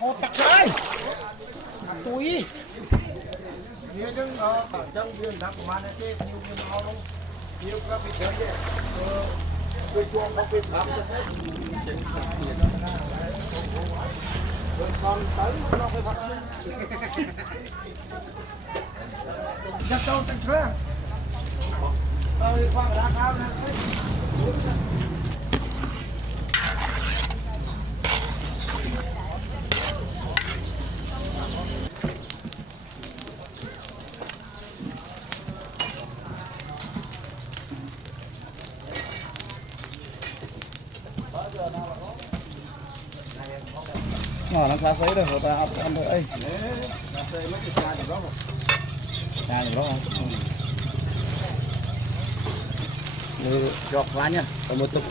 một tặc ơi túi nhiều chứ trong vườn đắp của bạn ấy nhiều vườn họ không nhiều các vị thế chứ tôi chuông không biết lắm còn tới nó phải phát chắc đâu chắc chưa khoan ra cao nè nó xa xí rồi, người ta ăn thôi ấy. Cha được đó không? Người giọt quá nha. Còn một tục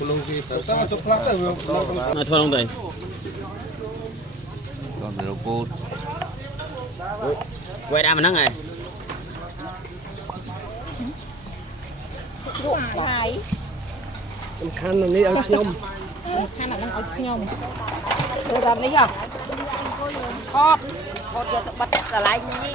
lưu kia. một tục lắm rồi. Thôi không thầy. Còn đồ cô. Quay ra mà nắng này. Hai. Khăn là đi ăn nhom. Hai là đang ở nhom. Từ làm đi chưa? Khót giờ tự bắt là lại đi.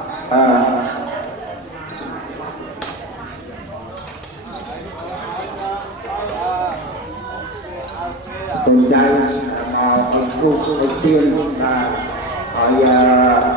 Sân chay, khu tiên là